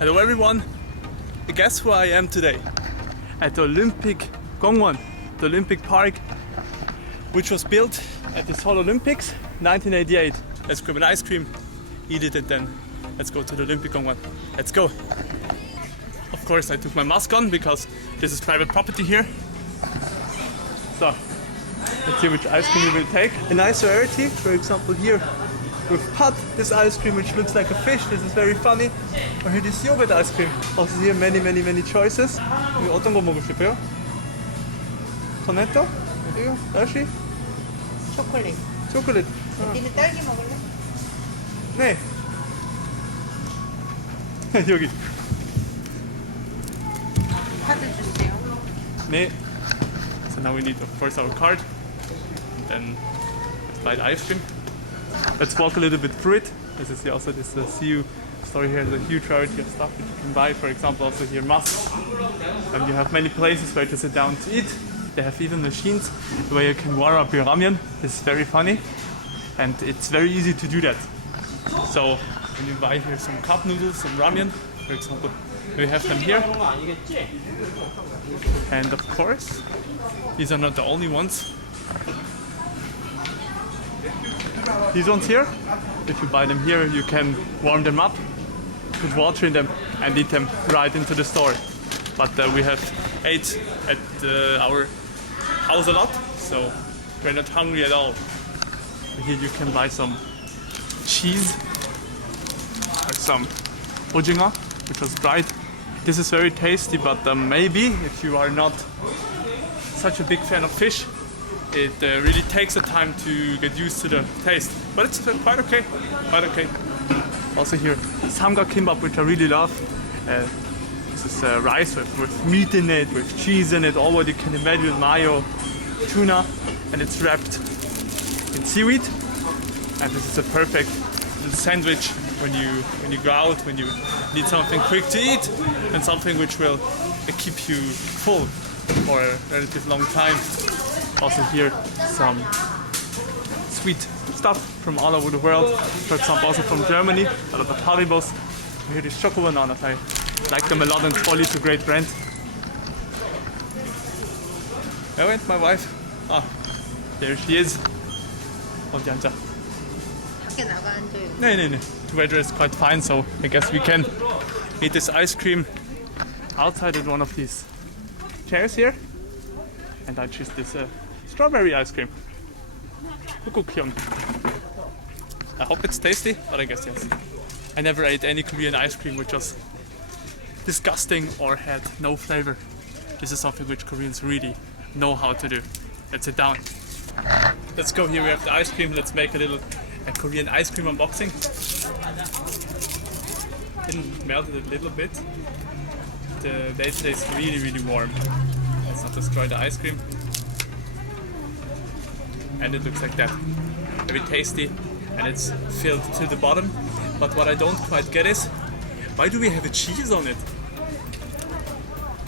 Hello everyone! Guess who I am today? At the 올림픽공원, the Olympic Park, which was built at the Seoul Olympics 1988. Let's grab an ice cream, eat it, and then let's go to the 올림픽공원. Let's go! Of course I took my mask on because this is private property here. So, let's see which ice cream we will take. A nice rarity, for example here with pot, this ice cream which looks like a fish, this is very funny. Or here this yogurt ice cream. Also here many choices. 여기 어떤 거 먹고 싶어요? 토네토? 이거? 다시? 초콜릿. 초콜릿. 니는 딸기 먹을래? 네. 여기. 카드 주세요. 네. So now we need, of course, our card. And then let's buy the ice cream. Let's walk a little bit through it. As you see, also this CU store here has a huge variety of stuff that you can buy. For example, also here masks. And you have many places where to sit down to eat. They have even machines where you can warm up your ramen. This is very funny. And it's very easy to do that. So when you buy here some cup noodles, some ramen, for example, we have them here. And of course, these are not the only ones. These ones here, if you buy them here, you can warm them up, put water in them and eat them right into the store. But we have ate at our house a lot, so we're not hungry at all. Here you can buy some cheese or some ojinga, which was dried. This is very tasty, but maybe if you are not such a big fan of fish, it really takes a time to get used to the taste. But it's quite okay, quite okay. Also here, samga kimbap, which I really love. This is rice with meat in it, with cheese in it, all what you can imagine, mayo, tuna, and it's wrapped in seaweed. And this is a perfect little sandwich when you go out, when you need something quick to eat, and something which will keep you full for a relatively long time. Also here, some sweet stuff from all over the world. For example, also from Germany, a lot of Haribos. Here these choco bananas, I like them a lot, and Polly is a great brand. Where went my wife? Ah, there she is. 어디 앉아? 밖에 나가 앉아요. No. The weather is quite fine, so I guess we can eat this ice cream outside at one of these chairs here. And I choose this strawberry ice cream. I hope it's tasty, but I guess yes. I never ate any Korean ice cream which was disgusting or had no flavor. This is something which Koreans really know how to do. Let's sit down. Let's go. Here we have the ice cream. Let's make a little Korean ice cream unboxing. It melted a little bit. The base stays really warm. Let's not destroy the ice cream. And it looks like that. Very tasty, and it's filled to the bottom. But what I don't quite get is, why do we have a cheese on it?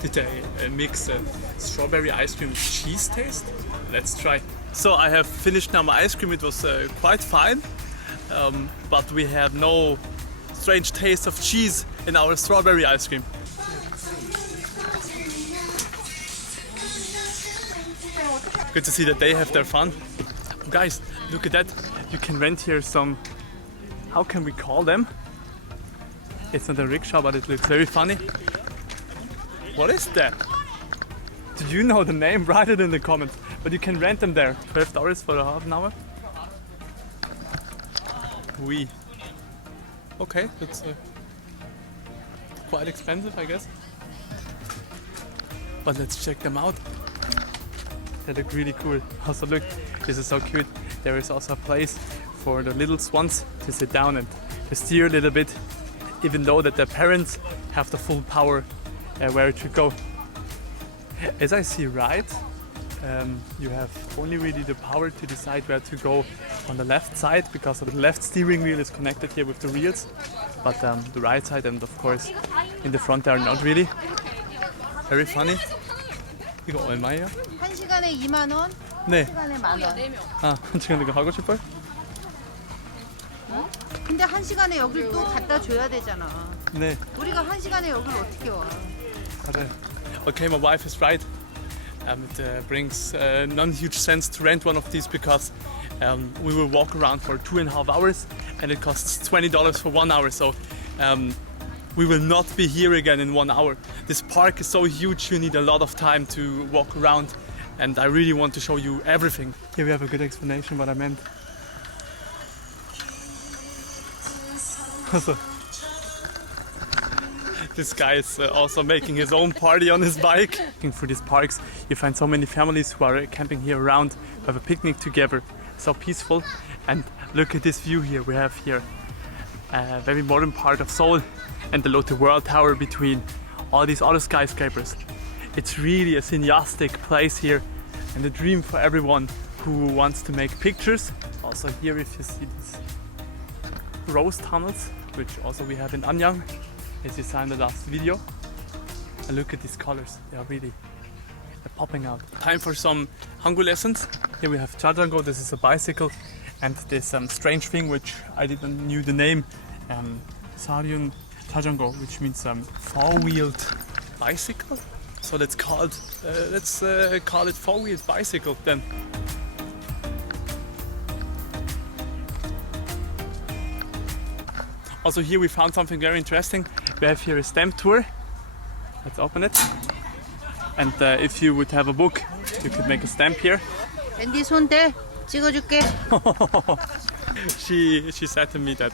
Did I mix strawberry ice cream with cheese taste? Let's try. So I have finished now my ice cream. It was quite fine, but we had no strange taste of cheese in our strawberry ice cream. Good to see that they have their fun. Guys, look at that. You can rent here some, how can we call them? It's not a rickshaw, but it looks very funny. What is that? Did you know the name? Write it in the comments. But you can rent them there. $12 for a half an hour. Oui. Okay, that's quite expensive, I guess. But let's check them out. They look really cool. Also look, this is so cute. There is also a place for the little swans to sit down and to steer a little bit, even though that their parents have the full power where it should go. As I see right, you have only really the power to decide where to go on the left side, because the left steering wheel is connected here with the wheels, but the right side and of course in the front they are not really. Very funny. 이거 얼마예요? 1시간에 2만 원, 네. 1시간에 만 원. 아, 한 시간 이거 하고 싶어요? 근데 1시간에 여길 또 갖다 줘야 되잖아. 네. 우리가 1시간에 여기를 어떻게 와? 맞아요. Okay, my wife is right. It brings non-huge sense to rent one of these because we will walk around for 2.5 hours and it costs $20 for 1 hour. So we will not be here again in 1 hour. This park is so huge, you need a lot of time to walk around, and I really want to show you everything. Here we have a good explanation what I meant. Also, this guy is also making his own party on his bike. Looking through these parks, you find so many families who are camping here around, who have a picnic together. So peaceful. And look at this view here. We have here a very modern part of Seoul and the Lotte World Tower between all these other skyscrapers. It's really a cineastic place here and a dream for everyone who wants to make pictures. Also here if you see these rose tunnels, which also we have in Anyang, as you saw in the last video. And look at these colors, they are really popping out. Time for some Hangul lessons. Here we have Jajango, this is a bicycle, and this strange thing which I didn't knew the name, Saryun Jajango, which means four-wheeled bicycle. So let's call it four-wheeled bicycle then. Also here we found something very interesting. We have here a stamp tour. Let's open it. And if you would have a book, you could make a stamp here. 앤디 손 대. 찍어줄게. She said to me that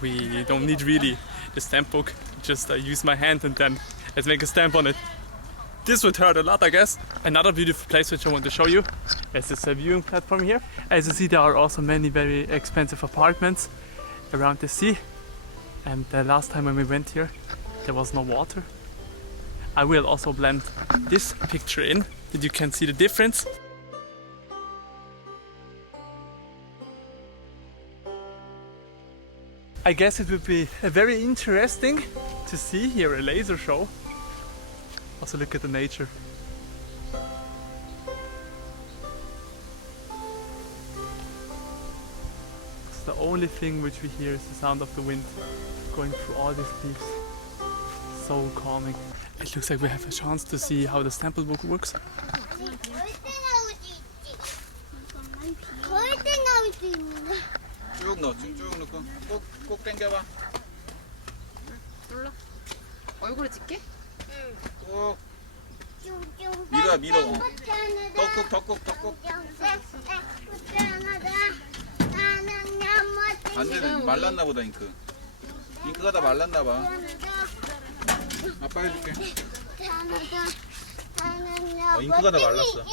we don't need really the stamp book. Just use my hand and then let's make a stamp on it. This would hurt a lot, I guess. Another beautiful place which I want to show you is this viewing platform here. As you see, there are also many very expensive apartments around the sea. And the last time when we went here, there was no water. I will also blend this picture in, that you can see the difference. I guess it would be very interesting to see here a laser show. Also look at the nature. The only thing which we hear is the sound of the wind going through all these leaves. So calming. It looks like we have a chance to see how the sample book works. 쭉 넣어, 쭉 넣고 꼭 당겨봐. 눌러. 얼굴에 찍게? 꼭 밀어. 더 꾹. 반대는 말랐나 보다 잉크. 잉크가 다 말랐나 봐. 아빠 해줄게. 잉크가 다 말랐어.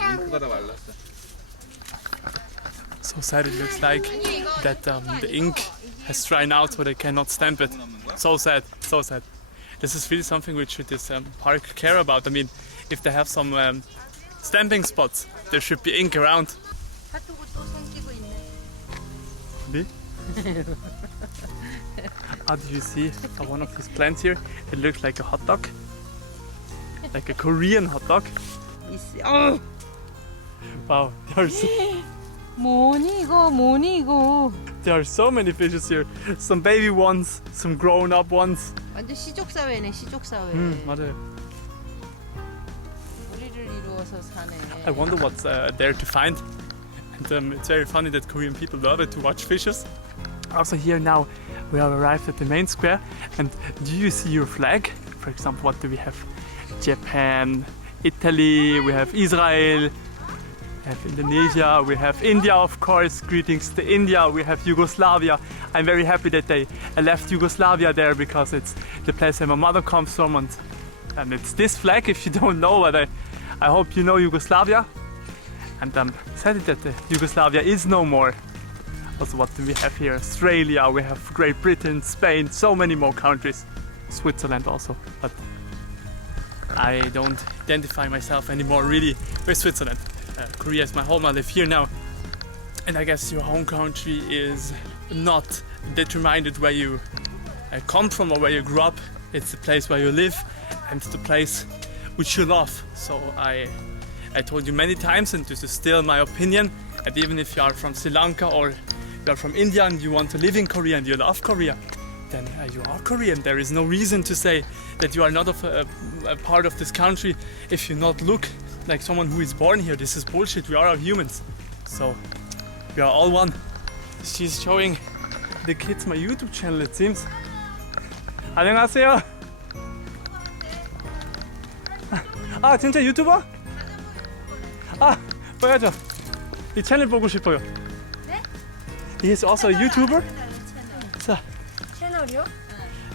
잉크가 다 말랐어. So sad it looks like that the ink has dried out so they cannot stamp it. So sad. This is really something which this park care about. I mean, if they have some stamping spots, there should be ink around. 핫도그 또 생기고 있네. Me? Do you see one of these plants here? It looks like a hot dog. Like a Korean hot dog. 어! Wow, 뭐니 이거? there are so many fishes here. Some baby ones, some grown up ones. 완전 시족사회네, 시족사회. 맞아요. 우리를 이루어서 사네. I wonder what's there to find. And it's very funny that Korean people love it to watch fishes. Also here now we have arrived at the main square, and do you see your flag? For example, what do we have? Japan, Italy, we have Israel, we have Indonesia, we have India, of course. Greetings to India. We have Yugoslavia. I'm very happy that they left Yugoslavia there because it's the place where my mother comes from, and it's this flag. If you don't know, but I hope you know Yugoslavia. And said that Yugoslavia is no more. Also, what do we have here? Australia, we have Great Britain, Spain, so many more countries. Switzerland also, but I don't identify myself anymore really with Switzerland. Korea is my home, I live here now. And I guess your home country is not determined where you come from or where you grew up. It's the place where you live and the place which you love. So I told you many times, and this is still my opinion, that even if you are from Sri Lanka or you are from India and you want to live in Korea and you love Korea, then you are Korean. There is no reason to say that you are not a part of this country if you not look like someone who is born here. This is bullshit. We are all humans. So we are all one. She's showing the kids my YouTube channel, it seems. 안녕하세요. 아, 진짜 유튜버? 아, 봐야죠. 이 채널 보고 싶어요. 네? He is also a YouTuber? 자, 채널이요?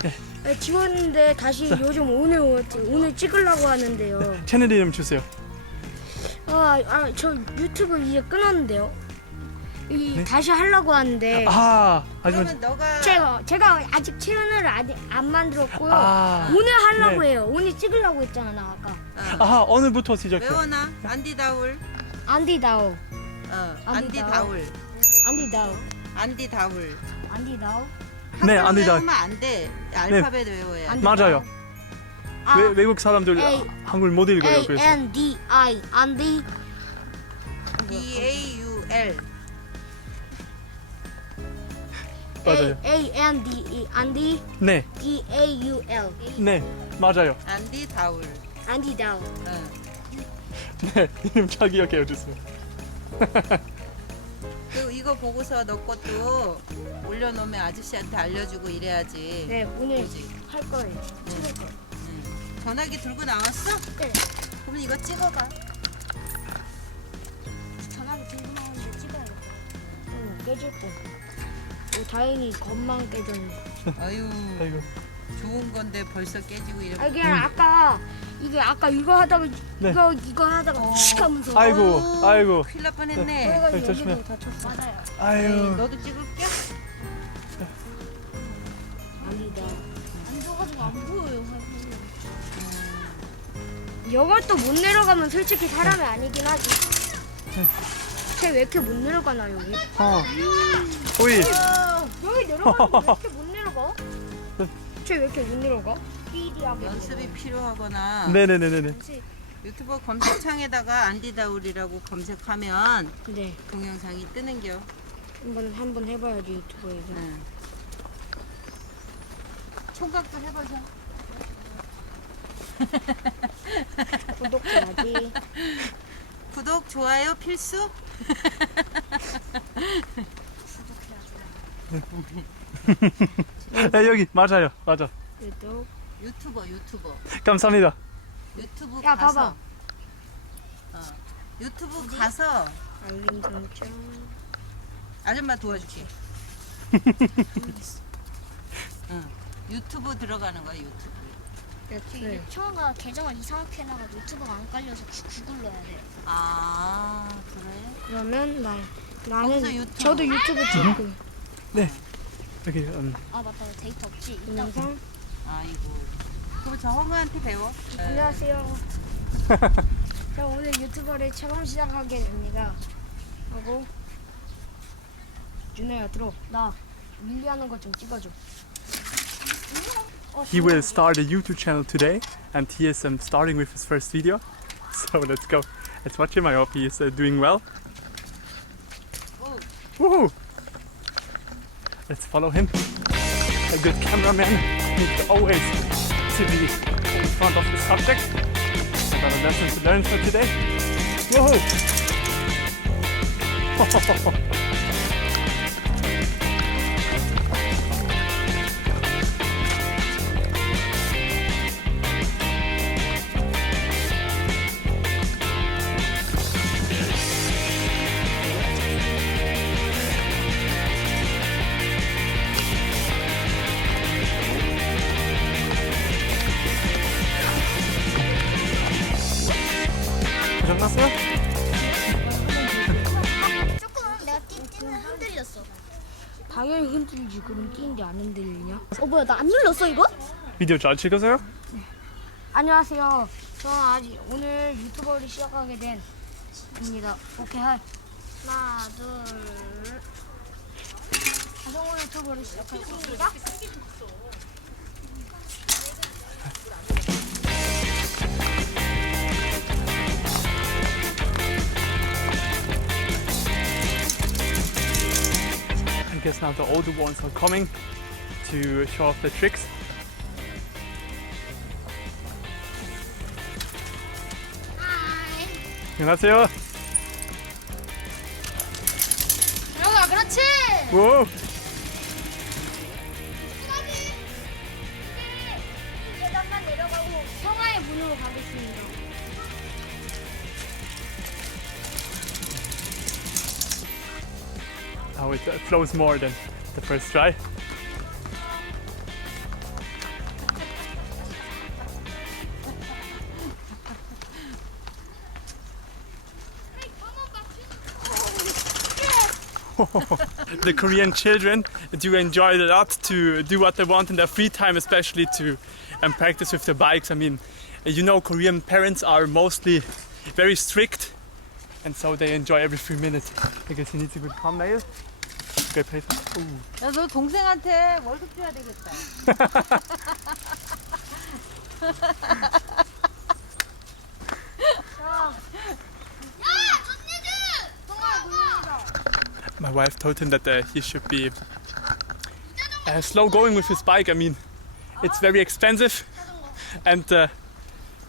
네. 네, 지웠는데 다시 요즘 오늘 찍으려고 하는데요. 채널 이름 주세요. 저 유튜브 이제 끊었는데요. 네? 다시 하려고 하는데 하지만 그러면 너가 제가 아직 채널을 아직 안 만들었고요. 아, 오늘 하려고 네. 해요. 오늘 찍으려고 했잖아 나 아까. 오늘부터 시작해. 외워놔. 안디다울. 안디다오. 안디다울. 안디다오. 안디다울. 안디다오. 네, 한글 안디다울. 외우면 안 돼. 알파벳 외워야 돼. 안디다오. 맞아요. 외국 사람들 A, 한글 못 읽어요. 그래서. A-N-D-I 안디. D-A-U-L. 맞아요. A-N-D-E 안디. 네, D-A-U-L. 네, 맞아요. 안디다울. 안디다오. 네, 이름 잘 기억해요 주세요. 그 이거 보고서 너 것도 올려놓으면 아저씨한테 알려주고 이래야지. 네 오늘 할 거예요. 찍을 거. 전화기 들고 나왔어? 네. 그럼 이거 찍어봐. 전화기 들고 나오는데 찍어야겠다. 깨질 거. 다행히 건만 깨졌네. 아유, 아이고. 좋은 건데 벌써 깨지고 이러면. 그냥 아까 이거 하다가 네. 이거 하다가 칙 하면서. 아이고. 큰일 날 뻔했네. 그래가지고 조심해. 여기도 다쳤어. 맞아요. 에이, 아유. 너도 찍을게? 아니다. 안 줘가지고 안 보여요. 이것도 못 내려가면 솔직히 사람이 아니긴 하지. 쟤 왜 이렇게 못 내려가나 여기? 오이. 여기 내려가는데 왜 이렇게 못 내려가? 쟤 왜 이렇게 못 내려가? 삐리하게. 연습이 필요하거나 네네네네. 유튜브 검색창에다가 안디다울이라고 검색하면 네. 동영상이 뜨는겨. 한번 해봐야지 유튜브에서. 응. 총각도 해보자. 구독해야지. 구독, 좋아요 필수? 네, 여기 맞아요. 맞아. 유튜버. 감사합니다. 유튜브 야, 가서. 봐봐. 유튜브 가서 알림 설정. 아줌마 도와줄게. 응. 유튜브 들어가는 거야 유튜브. 네. 청아가 계정을 이상하게 해놔가지고 유튜브가 안 깔려서 구글 넣어야 돼. 아 그래? 그러면 거기서 나는 유튜브. 저도 유튜브 찍고 네. 여기 아 맞다 데이터 없지. 이따 영상. 아이고. 그럼 저 허그한테 배워. 안녕하세요. 저 오늘 유튜버를 처음 시작하게 됩니다. 하고 준호야 들어. 나 밀리 하는 거 좀 찍어줘. He will start a YouTube channel today, and he is starting with his first video. So let's go. Let's watch him. I hope he is doing well. Woohoo! Let's follow him. A good cameraman needs always to be in front of the subject. Another lesson to learn for today. Woohoo! 고장났어요? 조금 내가 뛰는 흔들렸어. 당연히 흔들리지. 그럼 뛰는데 안 흔들리냐? 뭐야 나 안 눌렀어 이거? 비디오 잘 찍으세요? 안녕하세요. 저는 아직 오늘 유튜버를 시작하게 됩니다. 오케이 하나 둘. 자동으로 유튜버를 시작할 겁니다. now the older ones are coming to show off the tricks. 안녕하세요. 들어가, 그렇지. 오. 계단만 내려가고 성화의 문으로 가겠습니다. Now it flows more than the first try. The Korean children do enjoy it a lot to do what they want in their free time, especially to practice with their bikes. I mean, you know, Korean parents are mostly very strict, and so they enjoy every few minutes. I guess he needs a good thumbnail. Okay, play. 야, 너 동생한테 월급 줘야 되겠다. My wife told him that he should be slow going with his bike. I mean, it's very expensive, and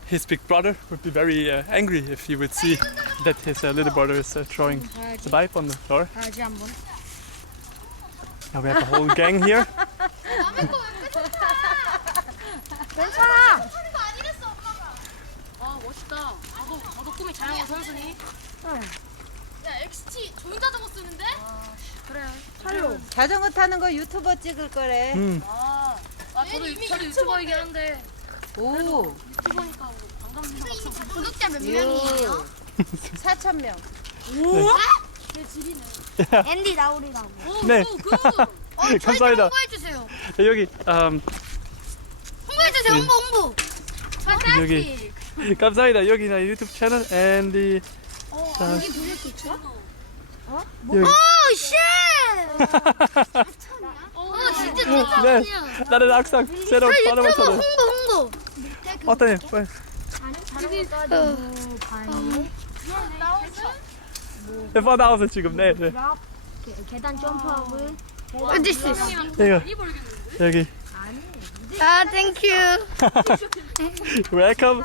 his big brother would be very angry if he would see that his little brother is throwing the bike on the floor. 가야지 한번. Now we have a whole gang here. 괜찮아. 아, 멋있다. 나도 꿈이 자전거 선수니? 야, XT 좋은 자전거 쓰는데? 그래. 팔로. 자전거 타는 거 유튜버 찍을 거래. 저도 유튜버이긴 한데 오, 유튜버니까 관광지가 구독자 몇 명이에요? 4,000명. 앤디 나오리라고. 네. 감사합니다. 홍보해주세요. 여기 홍보해주세요. 홍보. 여기 감사합니다. 여기 나 유튜브 채널 앤디. 여기 돌릴 수 있죠? 여기. 오 쉣! 진짜 진짜 네. 나는 항상 새로운 사람을 찾아. 홍보. 어떠니? 빨리. 네, 나와서 지금 네. 계단 점프하고. 이거 여기. 아, 땡큐. 웰컴.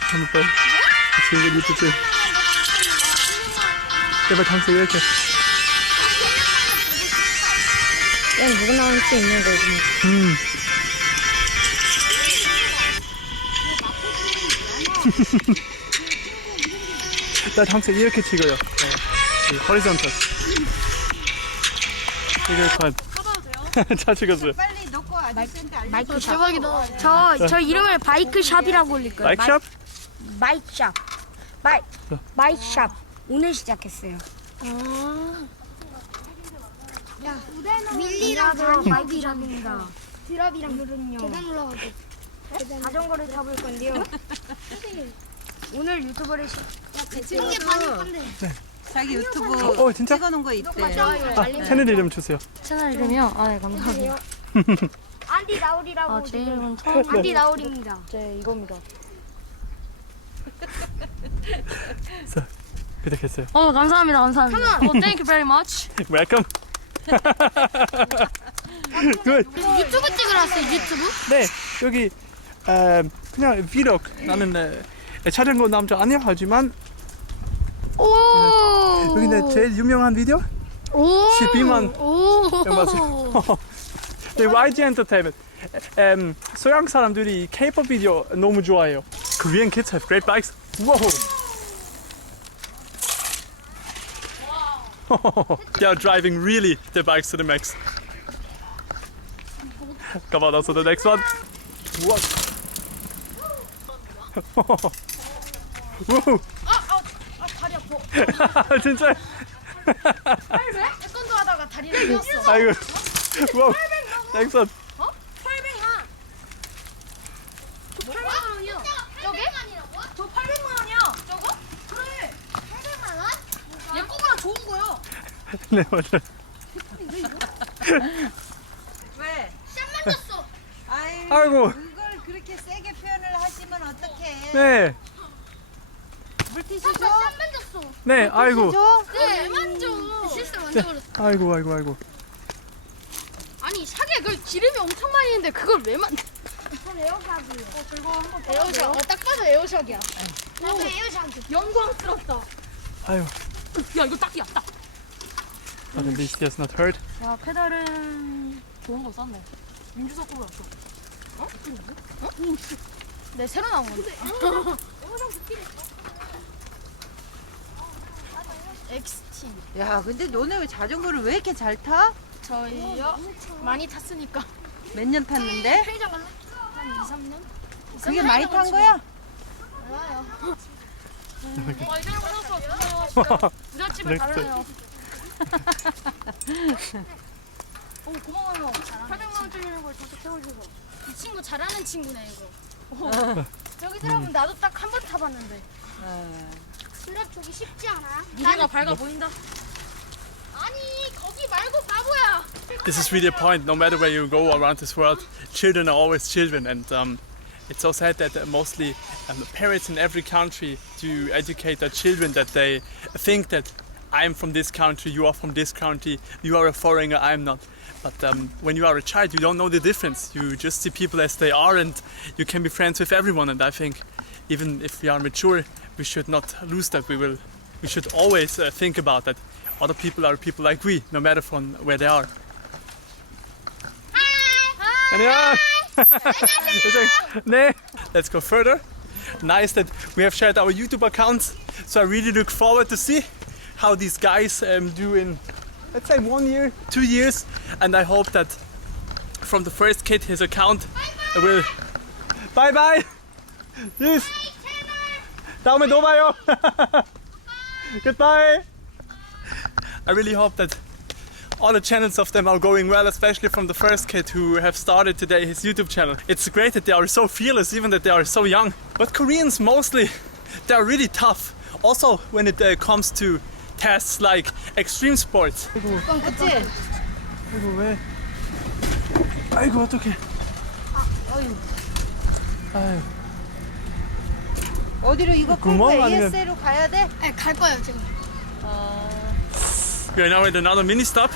한번 지금 유튜브. 제발 당신 이렇게. 그냥 누구 나올 수 있는 거지. 나 당신 이렇게 찍어요. 호리존털. 이거 잘 찍었어요. 빨리 넣고 아저씨한테 알려. 마이크 샵. 대박이다. 저 이름을 바이크 샵이라고 올릴 거예요. 마이크샵? 마이크 샵. 마이크 샵. 오늘 시작했어요. 밀리랑 마이크 샵입니다. 드랍이랑 누른요. 계단 올라가고. 자전거를 타볼 건데요. 오늘 유튜브를 시작했어요. 이게 반일 건데. 자기 유튜브 진짜? 찍어놓은 거 있대. 채널 이름 주세요. 채널 이름이요? 아, 네, 감사합니다. 안디 나우리라고. 제 이름은 안디 나우리입니다. 이겁니다. 부탁했어요. 감사합니다. Thank you very much. 웰컴. 유튜브 찍으러 왔어요, 유튜브? 네, 여기 그냥 비록 나는 자전거 남자 아니야 하지만 오! 여기 내 제일 유명한 비디오? 오! 12만 오! 맞아요. 네, YG 엔터테인먼트. 서양 사람들이 K-pop 비디오 너무 좋아해요. Korean kids have great bikes. Whoa! They are driving really their bikes to the max. Come on, also the next one. What? Whoa! 다리 아파. 진짜? 태권도 하다가 다리를 휘었어. 아이고. Whoa! Next one. 800만. 저 800만 원이요. 저게? 저 800만 원이야. 저거? 그래. 800만 원? 얘 거보다 좋은 거요. 네, 맞아요. 왜? 쌤 만졌어. 아이고. 그걸 그렇게 세게 표현을 하시면 어떡해. 네. 물티슈 줘? 안 만졌어. 네, 아이고. 줘? 네, 만져. 실수 만져버렸어. 아이고, 아이고, 아이고. 아니 샤게 그 기름이 엄청 많이 있는데 그걸 왜 만? 이건 에어샷이에요. 저거 한번 에어샷. 딱 봐도 에어샷이야. 나도 에어샷. 영광스럽다. 아유. 야 이거 딱이야 딱. But at least he has not hurt. 야 페달은 좋은 거 쌌네. 민주석 거보다 더. 어? 어? 오 씨. 네 새로 나온 건데. XT. 야, 근데 너네 왜 자전거를 왜 이렇게 잘 타? 저희요 많이 탔으니까. 몇 년 탔는데? 편의점 갈래? 한 2, 3년? 그게 많이 탄 거야? 몰라요. 와 이제 한번 부잣집을 넥스트. 잘해요. 오 고마워요. 800만 원짜리는 걸 저한테 태워주고. 이 친구 잘하는 친구네 이거. 저기 들어보면 나도 딱 한 번 타봤는데. 근데 저기 쉽지 않아. 미래가 밝아 보인다. 아니 거기 말고 바보야. This is really a point. No matter where you go around this world, children are always children, and it's so sad that mostly parents in every country do educate their children that they think that I'm from this country, you are from this country, you are a foreigner, I'm not. But when you are a child, you don't know the difference. You just see people as they are, and you can be friends with everyone. And I think even if we are mature, we should not lose that. We should always think about that. Other people are people like we, no matter from where they are. Hi! 네. Let's go further. Nice that we have shared our YouTube accounts. So I really look forward to see how these guys do in, let's say, 1 year, 2 years. And I hope that from the first kid, his account will... Bye bye! Tschüss! 다음에 또 봐요! Goodbye! I really hope that all the channels of them are going well, especially from the first kid who have started today his YouTube channel. It's great that they are so fearless, even that they are so young. But Koreans mostly, they are really tough. Also when it comes to tests like extreme sports. 그건 그치? 아이고 왜? 아이고 어떡해. 아유. 어디로 이거 끌고 구멍 아니면- ASA로 가야 돼? 네, 갈 거예요 지금. We are now at another mini stop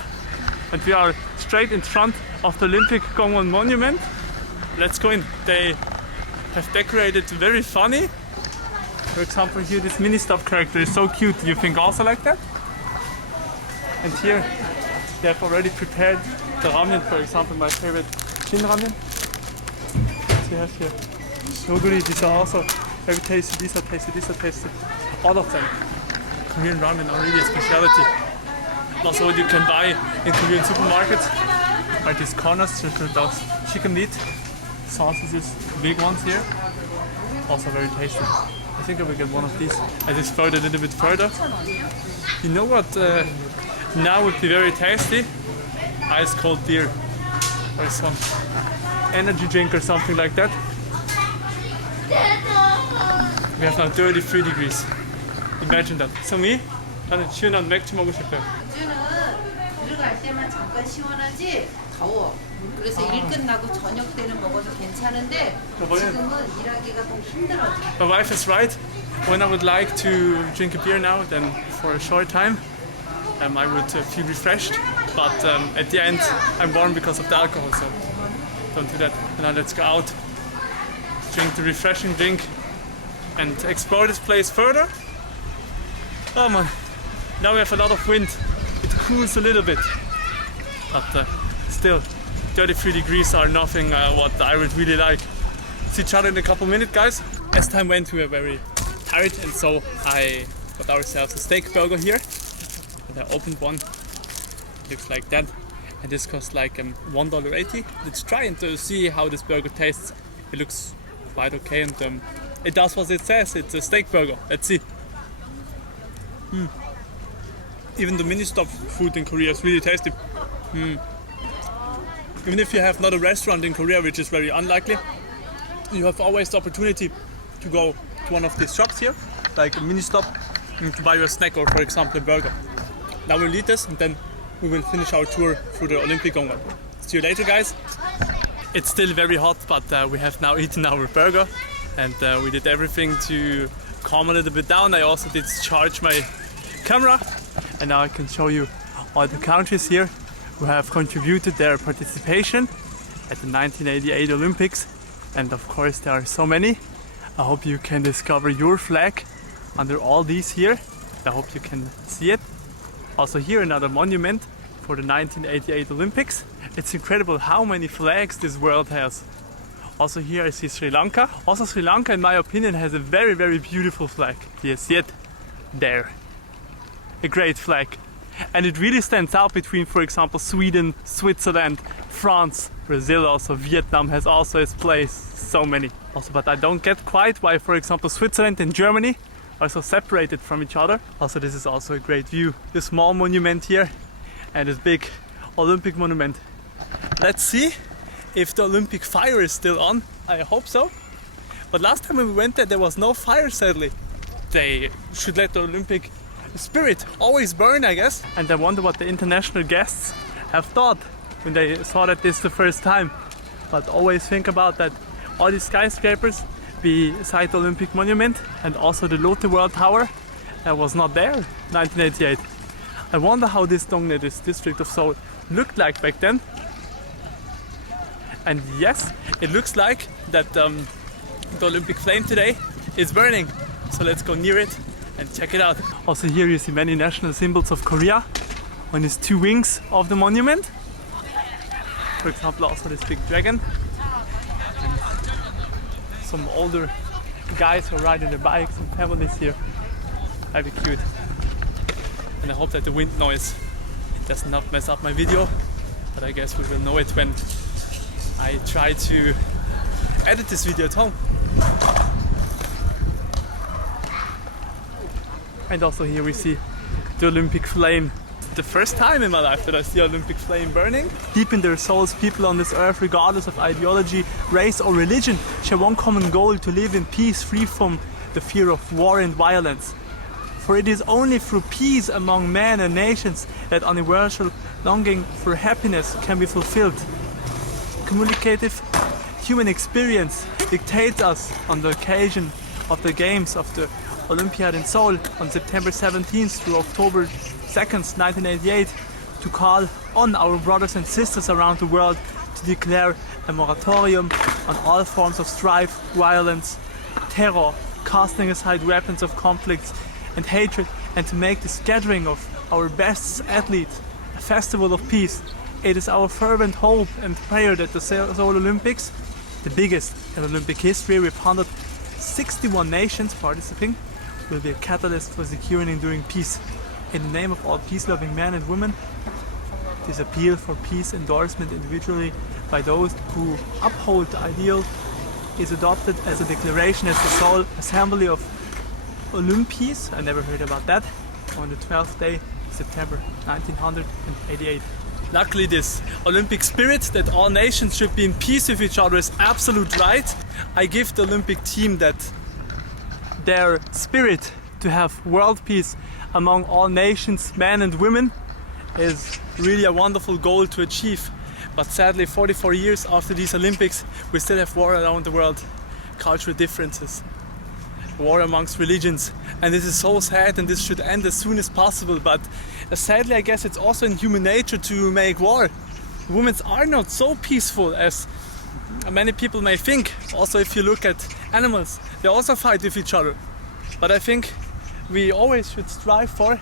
and we are straight in front of the 올림픽공원 monument. Let's go in. They have decorated very funny. For example, here this mini stop character is so cute. Do you think also like that? And here they have already prepared the ramen. For example, my favorite Shin ramen. They have here yoguri. These are also very tasty. These are tasty. These are tasty. All of them. Korean ramen are really a specialty. Also what you can buy in Korean supermarkets are these corners, those chicken meat sausages, big ones here. Also very tasty. I think I will get one of these. I just throw it a little bit further. You know what now would be very tasty? Ice cold beer or some energy drink or something like that. We have now 33 degrees. Imagine that. So me? 나는 시원한 맥주 먹고 싶어요. 안주는 들어갈 때만 잠깐 시원하지 더워. 그래서 일 끝나고 저녁 때는 먹어도 괜찮은데 지금은 일하기가 더 힘들어져. My wife is right. When I would like to drink a beer now, then for a short time, I would feel refreshed. But at the end, I'm warm because of the alcohol, so don't do that. Now let's go out, drink the refreshing drink, and explore this place further. Oh man, now we have a lot of wind. It cools a little bit, but still, 33 degrees are nothing what I would really like. See each other in a couple minutes, guys. As time went, we were very tired, and so I got ourselves a steak burger here. And I opened one. It looks like that, and this costs like $1.80. Let's try and see how this burger tastes. It looks quite okay, and it does what it says. It's a steak burger. Let's see. Even the mini stop food in Korea is really tasty. Even if you have not a restaurant in Korea, which is very unlikely, you have always the opportunity to go to one of these shops here, like a mini stop, to buy you a snack or, for example, a burger. Now we'll eat this and then we will finish our tour through the 올림픽공원. See you later, guys. It's still very hot, but we have now eaten our burger and we did everything to calm a little bit down, I also did charge my camera, and now I can show you all the countries here who have contributed their participation at the 1988 Olympics. And of course there are so many. I hope you can discover your flag under all these here. I hope you can see it. Also here another monument for the 1988 Olympics. It's incredible how many flags this world has. Also here I see Sri Lanka. Also Sri Lanka in my opinion has a very, very beautiful flag. You see it? There. A great flag. And it really stands out between, for example, Sweden, Switzerland, France, Brazil, also Vietnam has also its place. So many. Also, but I don't get quite why, for example, Switzerland and Germany are so separated from each other. Also, this is also a great view. This small monument here and this big Olympic monument. Let's see if the Olympic fire is still on. I hope so. But last time when we went there was no fire, sadly. They should let the Olympic spirit always burn, I guess. And I wonder what the international guests have thought when they saw that this the first time. But always think about that all these skyscrapers beside the Olympic monument and also the Lotte World Tower was not there in 1988. I wonder how this Dongdae, this district of Seoul, looked like back then. And yes, it looks like that the Olympic flame today is burning. So let's go near it and check it out. Also here you see many national symbols of Korea on these two wings of the monument. For example, also this big dragon. And some older guys who are riding their bikes and families here. Very cute. And I hope that the wind noise does not mess up my video. But I guess we will know it when I try to edit this video at home. And also here we see the Olympic flame. The first time in my life that I see Olympic flame burning. Deep in their souls, people on this earth, regardless of ideology, race or religion, share one common goal: to live in peace, free from the fear of war and violence. For it is only through peace among men and nations that universal longing for happiness can be fulfilled. Communicative human experience dictates us on the occasion of the Games of the Olympiad in Seoul on September 17th through October 2nd, 1988, to call on our brothers and sisters around the world to declare a moratorium on all forms of strife, violence, terror, casting aside weapons of conflict and hatred, and to make this gathering of our best athletes a festival of peace. It is our fervent hope and prayer that the Seoul Olympics, the biggest in Olympic history with 161 nations participating, will be a catalyst for securing and enduring peace. In the name of all peace-loving men and women, this appeal for peace endorsement individually by those who uphold the ideal is adopted as a declaration as the Seoul Assembly of Olympies, I never heard about that, on the 12th day of September 1988. Luckily this Olympic spirit that all nations should be in peace with each other is absolute right. I give the Olympic team that their spirit to have world peace among all nations, men and women, is really a wonderful goal to achieve. But sadly 44 years after these Olympics we still have war around the world, cultural differences, war amongst religions, and this is so sad and this should end as soon as possible. But sadly I guess it's also in human nature to make war. Women are not so peaceful as many people may think. Also if you look at animals, they also fight with each other. But I think we always should strive for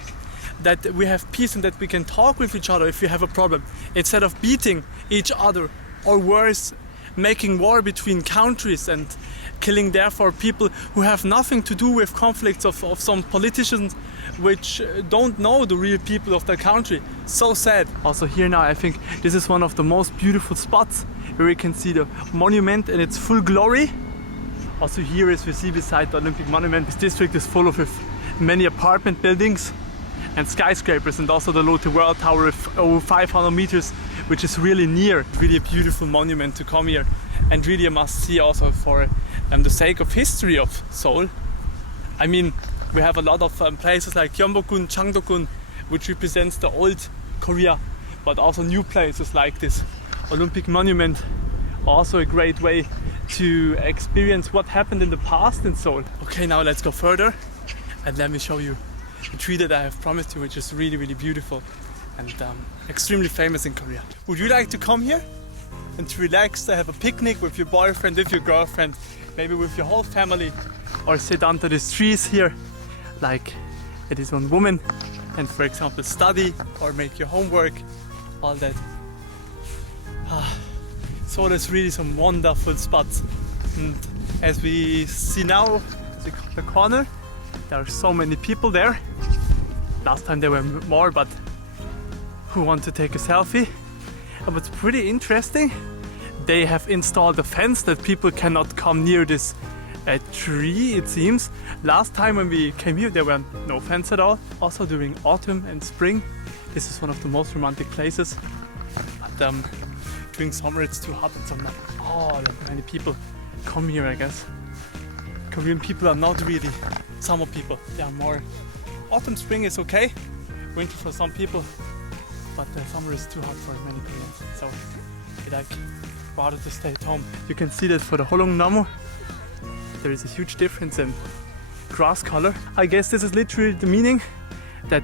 that we have peace and that we can talk with each other if we have a problem, instead of beating each other, or worse, making war between countries and killing therefore people who have nothing to do with conflicts of some politicians which don't know the real people of their country. So sad. Also here now I think this is one of the most beautiful spots where you can see the monument in its full glory. Also here, as we see beside the Olympic monument, this district is full of many apartment buildings and skyscrapers, and also the Lotte World Tower with over 500 meters, which is really near. Really a beautiful monument to come here, and really a must see also for the sake of history of Seoul. I mean, we have a lot of places like Gyeongbokgun, Changdokgun, which represents the old Korea, but also new places like this Olympic monument Also a great way to experience what happened in the past in Seoul. Okay, now let's go further and let me show you the tree that I have promised you, which is really, really beautiful and extremely famous in Korea. Would you like to come here and to relax, to have a picnic with your boyfriend, with your girlfriend, maybe with your whole family, or sit under these trees here like it is one woman and, for example, study or make your homework, all that. So there's really some wonderful spots, and as we see now, the corner, there are so many people there. Last time there were more, but who want to take a selfie? And what's pretty interesting, they have installed a fence that people cannot come near this tree, it seems. Last time when we came here, there were no fence at all. Also during autumn and spring, this is one of the most romantic places. But during summer it's too hot and so not many people come here, I guess. Korean people are not really summer people. They are more autumn, spring is okay. Winter for some people, but summer is too hot for many Koreans. So they like rather to stay at home. You can see that for the na홀로나무, there is a huge difference in grass color. I guess this is literally the meaning that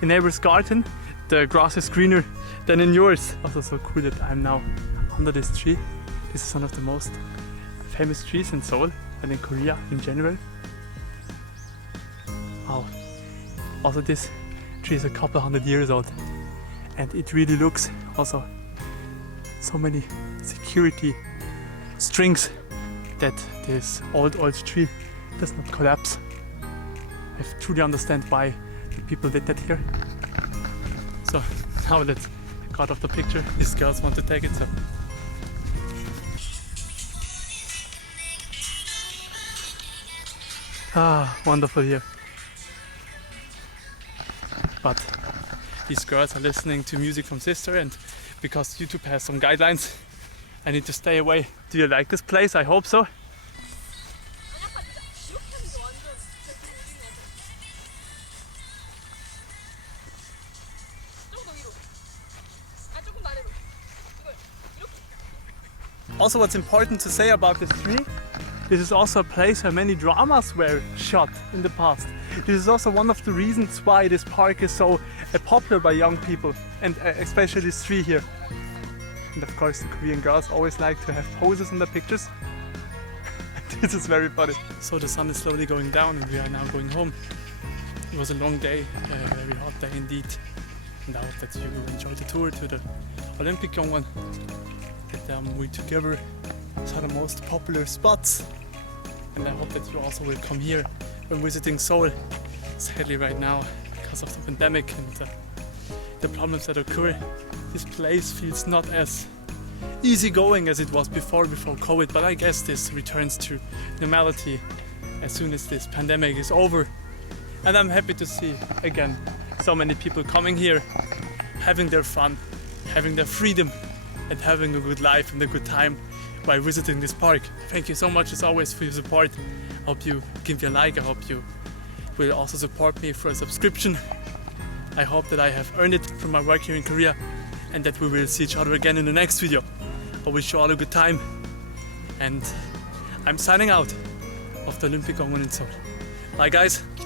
in neighbor's garden the grass is greener than in yours. Also so cool that I'm now under this tree. This is one of the most famous trees in Seoul and in Korea in general. Wow. Also this tree is a couple hundred years old and it really looks also so many security strings that this old tree does not collapse. I truly understand why the people did that here. So now let's cut off the picture. These girls want to take it, so. Wonderful here. But these girls are listening to music from Sister, and because YouTube has some guidelines, I need to stay away. Do you like this place? I hope so. Also, what's important to say about this tree, this is also a place where many dramas were shot in the past. This is also one of the reasons why this park is so popular by young people, and especially this tree here. And of course the Korean girls always like to have poses in their pictures. This is very funny. So the sun is slowly going down and we are now going home. It was a long day, a very hot day indeed. And I hope that you will enjoy the tour to the 올림픽공원. And we together saw the most popular spots. And I hope that you also will come here when visiting Seoul. Sadly right now, because of the pandemic and the problems that occur, this place feels not as easygoing as it was before COVID, but I guess this returns to normality as soon as this pandemic is over. And I'm happy to see again so many people coming here, having their fun, having their freedom, and having a good life and a good time while visiting this park. Thank you so much as always for your support. I hope you give me a like. I hope you will also support me for a subscription. I hope that I have earned it from my work here in Korea and that we will see each other again in the next video. I wish you all a good time, and I'm signing out of the 올림픽공원 in Seoul. Bye guys!